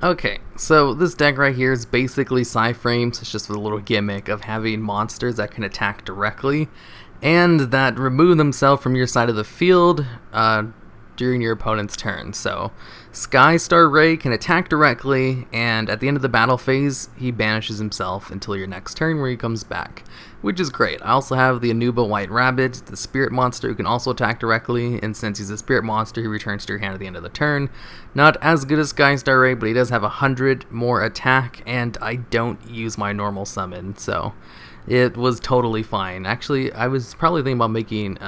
Okay, so this deck right here is basically PSYframes. It's just a little gimmick of having monsters that can attack directly and that remove themselves from your side of the field during your opponent's turn. So Skystarray can attack directly, and at the end of the battle phase, he banishes himself until your next turn where he comes back, which is great. I also have the Anuba White Rabbit, the spirit monster who can also attack directly, and since he's a spirit monster, he returns to your hand at the end of the turn. Not as good as Skystarray, but he does have 100 more attack, and I don't use my normal summon, so it was totally fine. Actually, I was probably thinking about making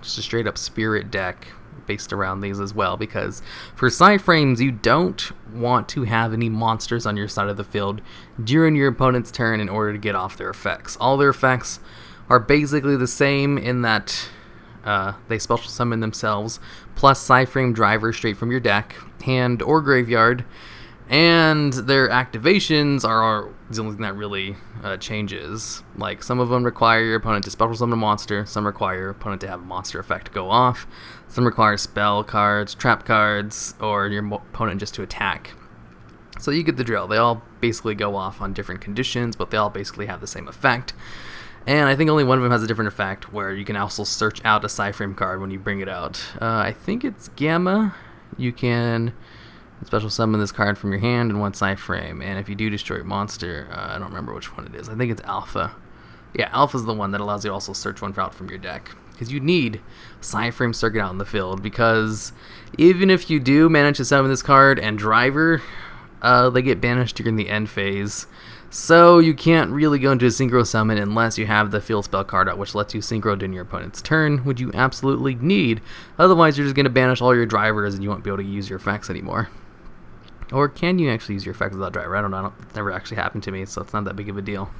just a straight up spirit deck based around these as well, because for PSYframes you don't want to have any monsters on your side of the field during your opponent's turn in order to get off their effects. All their effects are basically the same in that they special summon themselves, plus PSYframe driver straight from your deck, hand, or graveyard, and their activations are the only thing that really changes. Like, some of them require your opponent to special summon a monster, some require your opponent to have a monster effect go off, some require spell cards, trap cards, or your opponent just to attack. So you get the drill. They all basically go off on different conditions, but they all basically have the same effect. And I think only one of them has a different effect, where you can also search out a PSYframe card when you bring it out. I think it's Gamma. You can special summon this card from your hand in one PSYframe, and if you do destroy a monster, I don't remember which one it is. I think it's Alpha. Yeah, Alpha's the one that allows you to also search one out from your deck, because you need PSYframe circuit out in the field, because even if you do manage to summon this card and driver, they get banished during the end phase. So you can't really go into a Synchro summon unless you have the field spell card out, which lets you Synchro during your opponent's turn, which you absolutely need. Otherwise, you're just going to banish all your drivers and you won't be able to use your effects anymore. Or can you actually use your effects without driver? I don't know. It's never actually happened to me, so it's not that big of a deal.